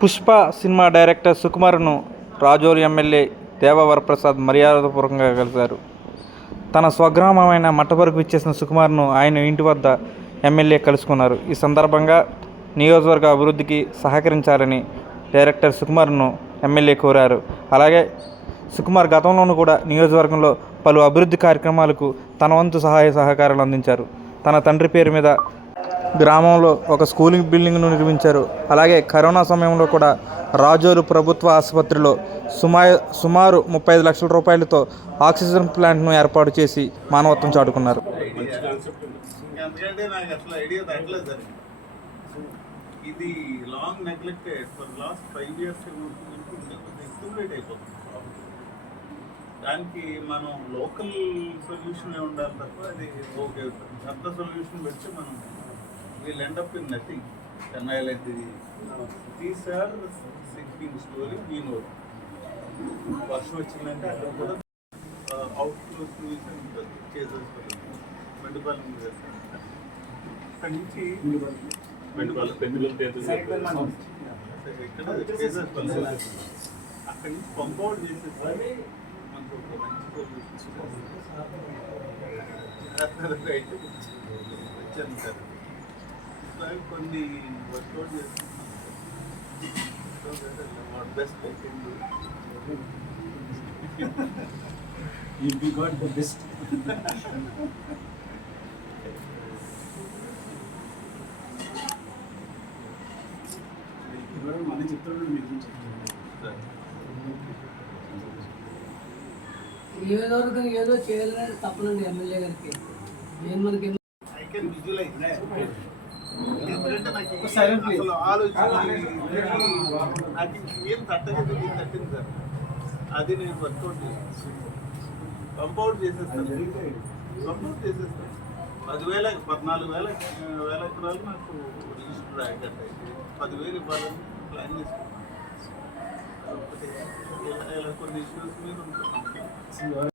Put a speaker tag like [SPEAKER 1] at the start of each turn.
[SPEAKER 1] Pushpa cinema director సుకుమార్ను Razole MLA Devavaraprasad మర్యాదపూర్వకంగా కలిశారు. తన స్వగ్రామమైన మట్టవరకు ఇచ్చేసిన సుకుమార్ను ఆయన ఇంటి వద్ద ఎమ్మెల్యే కలుసుకున్నారు. ఈ సందర్భంగా నియోజకవర్గ అభివృద్ధికి సహకరించాలని డైరెక్టర్ సుకుమార్ను ఎమ్మెల్యే కోరారు. అలాగే సుకుమార్ గతంలోనూ కూడా నియోజకవర్గంలో పలు అభివృద్ధి కార్యక్రమాలకు తన వంతు సహాయ సహకారాలు అందించారు. తన తండ్రి పేరు మీద గ్రామంలో ఒక స్కూలింగ్ బిల్డింగ్ను నిర్మించారు. అలాగే కరోనా సమయంలో కూడా రాజోలు ప్రభుత్వ ఆసుపత్రిలో సుమా సుమారు ముప్పై ఐదు లక్షల రూపాయలతో ఆక్సిజన్ ప్లాంట్ను ఏర్పాటు చేసి మానవత్వం చాటుకున్నారు.
[SPEAKER 2] ఇది long neglected for last five years అయిపోతుంది. దానికి మనం లోకల్ సొల్యూషన్ ఉండాలి తప్ప అది ఓకే పెద్ద సొల్యూషన్ మనం end up in nothing Chennai లాంటి these are sinking story we know వర్షం వచ్చిందంటే అక్కడ కూడా అవుట్ చేసేసుకోవాలి మెండుపాలెం అక్కడి నుంచి? ఇక్కడ అక్కడి నుంచి పంప్ అవుట్ మనకు ఒక మంచి వచ్చాను సార్. ఇట్లా కొన్ని వర్కౌట్ చేస్తున్నాం బెస్ట్
[SPEAKER 3] You the best. మన చెప్తాడు మీ గురించి చెప్తాడు
[SPEAKER 4] నియోజకవర్గం ఏదో చేయాలని తప్పనండి ఎమ్మెల్యే గారికి నేను మనకి
[SPEAKER 2] I can visualize. అసలు ఆలోచన నాకు ఏం తట్టలేదు ఇది తట్టింది సార్. అది నేను వర్కౌట్ చేస్తాను పంపౌట్ చేసేస్తాను. పంపౌట్ చేసేస్తాను. పదివేల పద్నాలుగు వేల వేల ఎకరాలు నాకు రిజిస్టర్ అయ్యాక పదివేలు ఇవ్వాలని ప్లాన్ చేసుకున్నాను. ఒకటి ఇలా- కొన్ని ఇష్యూస్ మీద ఉంటున్నాను